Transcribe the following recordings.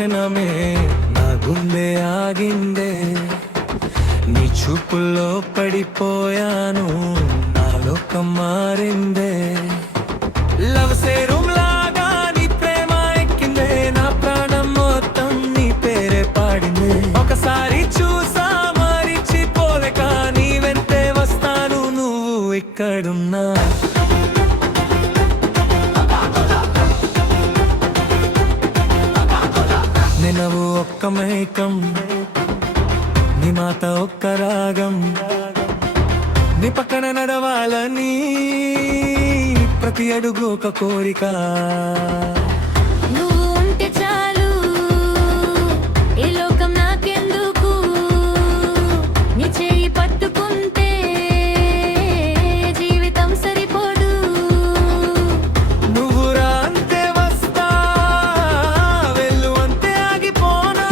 క్షణమే నా గుండె ఆగిందే, నీ చూపుల్లో పడిపోయాను, నా లోకం మారిందే. లవ్ సేరుం లాగా నీ ప్రేమ ఎక్కిందే, నా ప్రాణం మొత్తం నీ పేరే పాడిందే. ఒకసారి చూసా మరిచిపోలేక నీ వెంటే వస్తాను, నువ్వు ఎక్కడున్నా. నినవు ఒక్క మైకం, నీ మాట ఒక్క రాగం, నీ పక్కన నడవాలని ప్రతి అడుగు ఒక కోరిక. నువ్వు ఉంటే చాలు ఈ లోకం నాకెందుకు, నీ చేయి పట్టుకుంటే జీవితం సరిపోదు. నువ్వు రా అంతే వస్తా, వెళ్ళు అంతే ఆగిపోనా,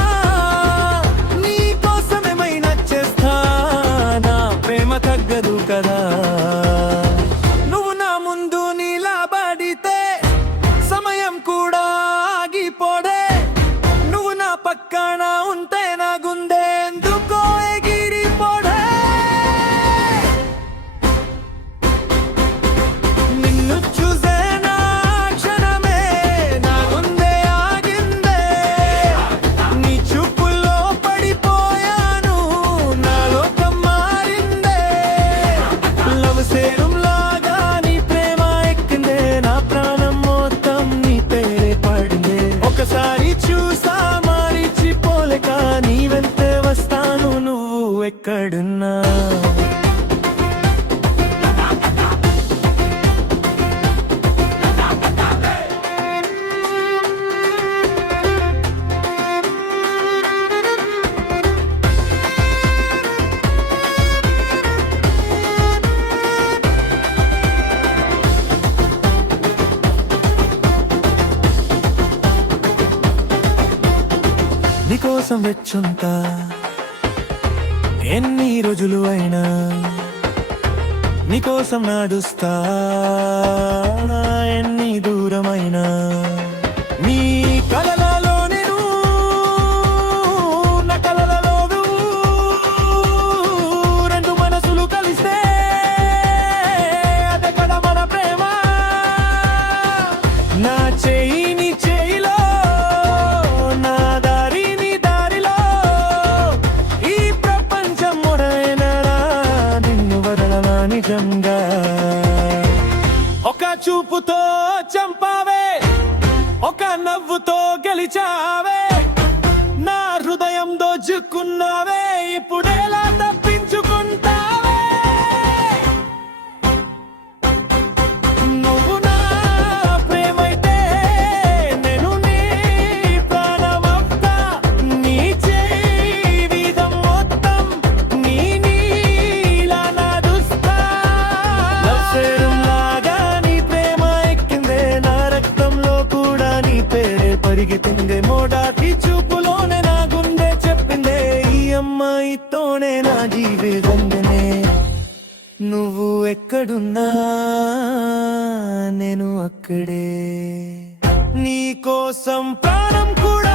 నీ కోసమేమైనా చేస్తా, నా ప్రేమ తగ్గదు కదా. నువ్వు నా ముందు నిలబడితే సమయం కూడా ఆగిపోడే, నువ్వు నా పక్కన ఉంటే నా గుండె ఎందుకో ఎగిరిపోడే. నిన్ను చూసే నా క్షణమే నా గుండె ఆగిందే, నీ చూపుల్లో పడిపోయాను, నా లోకం మారిందే. లవ్ సేరుం లాగా నీ ప్రేమ ఎక్కిందే, నా ప్రాణం మొత్తం నీ పేరే పడిందే. ఒకసారి చూసా మరిచిపోలేక నీ వెంటే వస్తాను, నువ్వు ఎక్కడున్నా. నీకోసం వెచ్చుంటా ఎన్ని రోజులు అయినా, నీకోసం నడుస్తా ఎన్ని దూరమైనా. నీ కలలలో నేను, నా కలలలో రెండు మనసులు కలిస్తే అదే కదా మన ప్రేమ. నా చేయి నీ చేయిలో, నా దారి నీ దారిలో, ఈ ప్రపంచం మొదలైనరా నిన్ను వదలనా నిజంగా. ఒక చూపుతో చంపావే, ఒక నవ్వుతో గెలిచావే, నా హృదయం దోచుకున్నావే, ఇప్పుడేలా తప్పించుకుంటావే. నువ్వు నా ప్రేమైతే నేను నీ ప్రాణమవుతా, నీ జీవితం మొత్తం నీ నీలా నడుస్తా. లవ్ సేరుం లాగా నీ ప్రేమ ఎక్కిందే, నా రక్తంలో కూడా నీ పేరే పరిగెత్తిందే. మోడాకి చూపులోనే నా గుండె చెప్పిందే, ఈ అమ్మాయితోనే నా జీవితంనే. నువ్వు ఎక్కడున్నా నేను అక్కడే, నీ కోసం ప్రాణం కూడా